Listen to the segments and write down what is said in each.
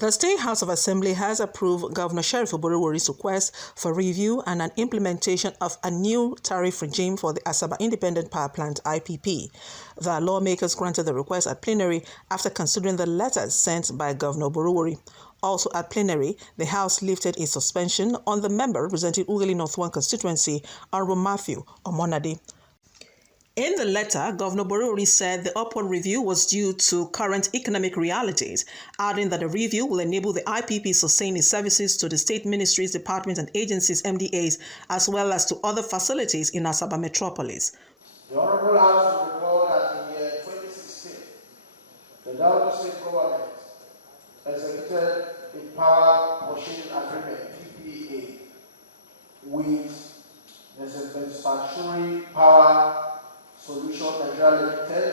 The State House of Assembly has approved Governor Sheriff Oborevwori's request for review and an implementation of a new tariff regime for the Asaba Independent Power Plant IPP. The lawmakers granted the request at plenary after considering the letters sent by Governor Oborevwori. Also at plenary, the House lifted a suspension on the member representing Ughelli North 1 constituency, Honorable Matthew Omonade. In the letter, Governor Oborevwori said the upward review was due to current economic realities, adding that the review will enable the IPP to sustain its services to the state ministries, departments and agencies, MDAs, as well as to other facilities in Asaba metropolis. The Honorable House will recall that in the year 2016, the Delta State Government executed a power purchasing agreement, PPA, with the statutory power Solution Nigeria Limited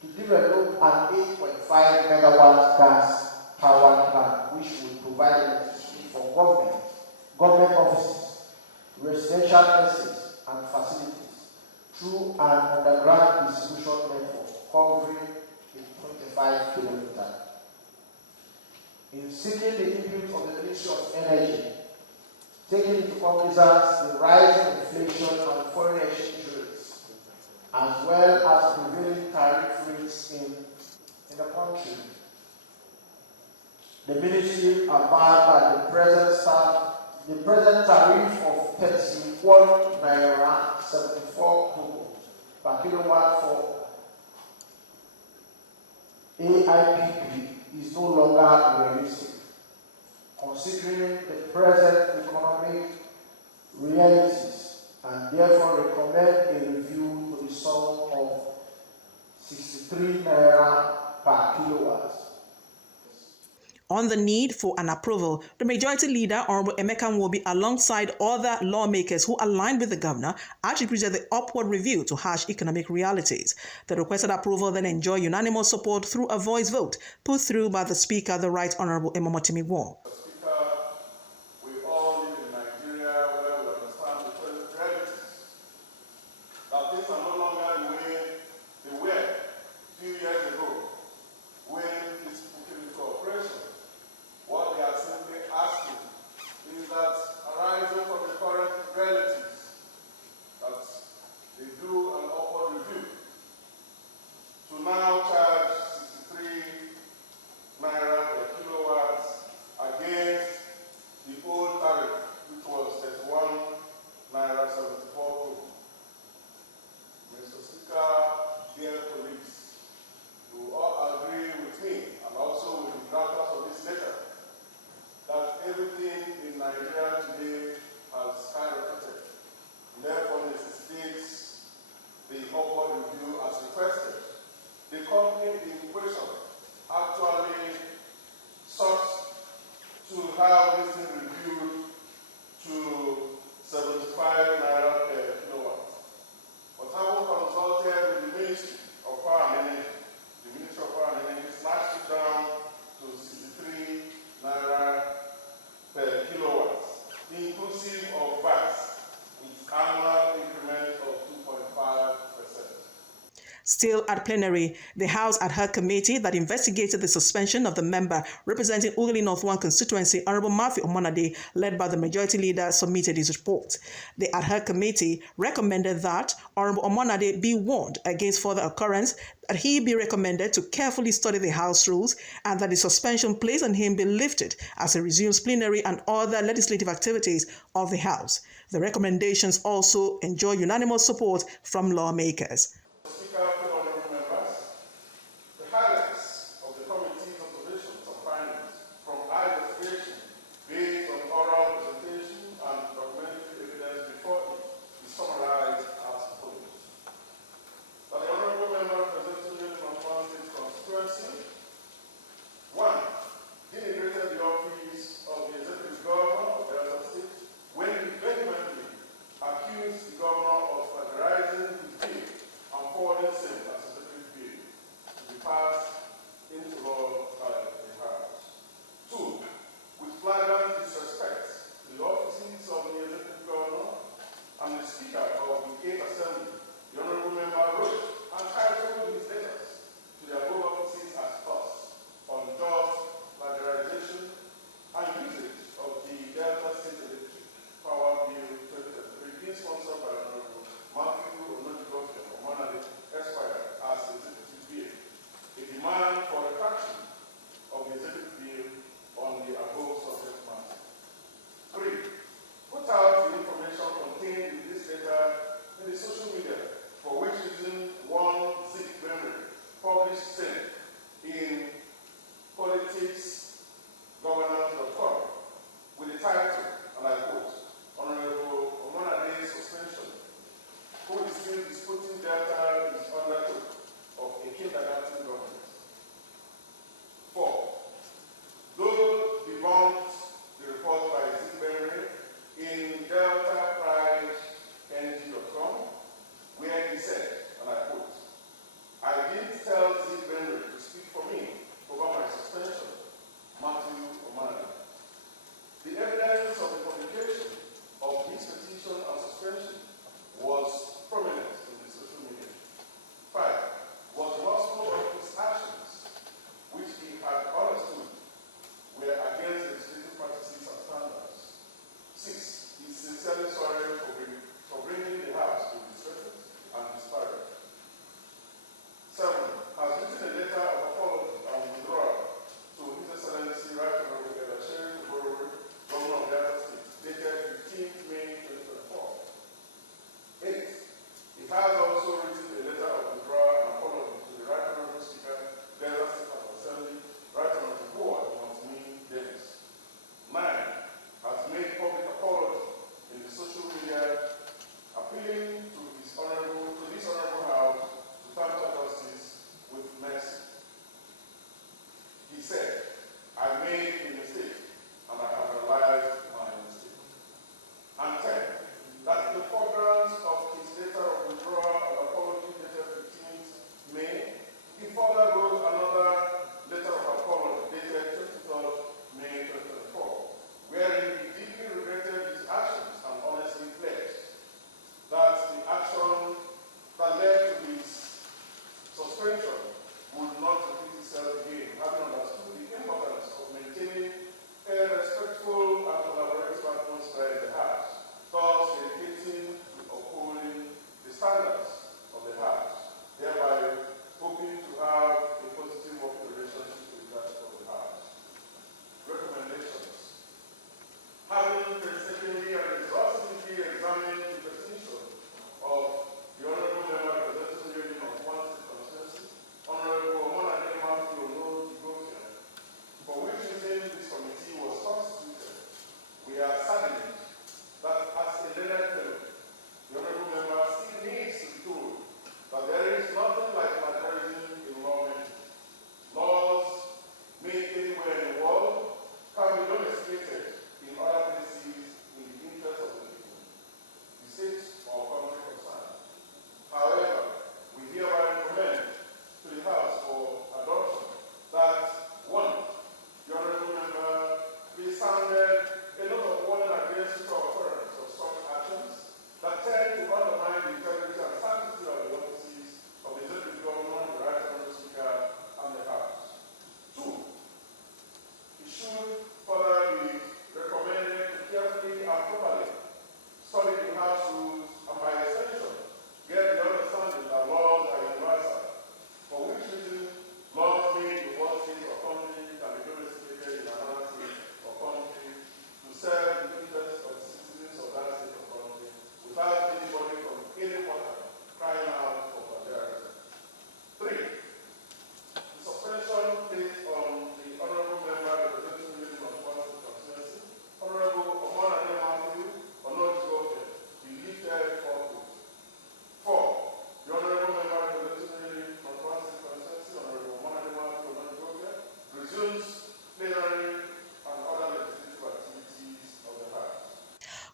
to develop an 8.5 megawatt gas power plant which will provide electricity for government offices, residential places and facilities through an underground distribution network covering a 25 kilometer. In seeking the input of the Ministry of Energy, taking into cognizance the rising inflation and foreign exchange rates, as well as prevailing tariff rates in the country, the ministry advised that the present tariff of 31 naira 74 kobo per kilowatt for IPP is no longer realistic, considering the present economic realities, and therefore recommend a review to the sum of 63 naira per kilowatt. On the need for an approval, the Majority Leader, Honorable Emeka Nwobi, alongside other lawmakers who aligned with the governor, attributed the upward review to harsh economic realities. The requested approval then enjoyed unanimous support through a voice vote put through by the Speaker, the Right Honorable Emomotimi Wong. Now charge 63 naira per kilowatt against the old tariff, which was 31 naira 74. Mr. Speaker, dear colleagues, you all agree with me and also with the drafters of this letter that everything in Nigeria today has skyrocketed, and therefore necessitates the upward review as requested. The company in question actually sought to have this thing reviewed to 75 naira per kilowatt. But having consulted with the Ministry of Power and Energy, the Ministry of Power and Energy slashed it down to 63 naira per kilowatt, inclusive of VAT, with annual increment of 2.5%. Still at plenary, the House ad hoc committee that investigated the suspension of the member representing Ughelli North 1 constituency, Honorable Matthew Omonade, led by the Majority Leader, submitted his report. The ad hoc committee recommended that Honorable Omonade be warned against further occurrence, that he be recommended to carefully study the House rules, and that the suspension placed on him be lifted as he resumes plenary and other legislative activities of the House. The recommendations also enjoy unanimous support from lawmakers.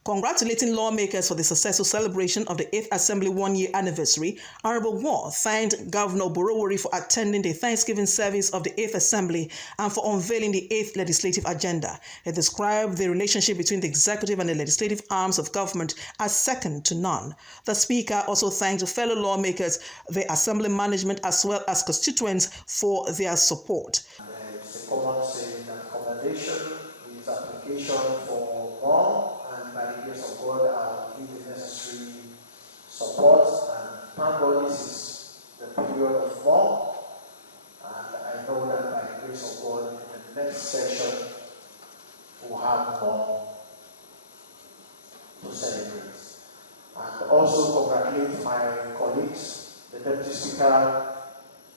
Congratulating lawmakers for the successful celebration of the 8th Assembly one-year anniversary, Honorable Moore thanked Governor Borowori for attending the Thanksgiving service of the 8th Assembly and for unveiling the 8th legislative agenda. He described the relationship between the executive and the legislative arms of government as second to none. The Speaker also thanked fellow lawmakers, the Assembly management as well as constituents for their support. It's a common saying that commendation is application for more, and by the grace of God, I'll give the necessary support. And thank God this is the period of more, and I know that by the grace of God, in the next session, we'll have more to celebrate. And also congratulate my colleagues, the Deputy Speaker,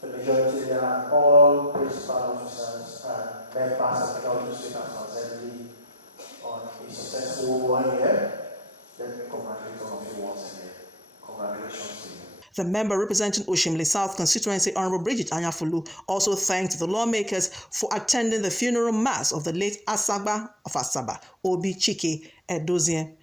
the Majority Leader, and all principal officers and members of the Government State National Assembly on a successful 1 year. Let me congratulate all of you once again. Congratulations to you. The member representing Oshimle South constituency, Honorable Bridget Anyafulu, also thanked the lawmakers for attending the funeral mass of the late Asaba of Asaba, Obi Chike Edozien.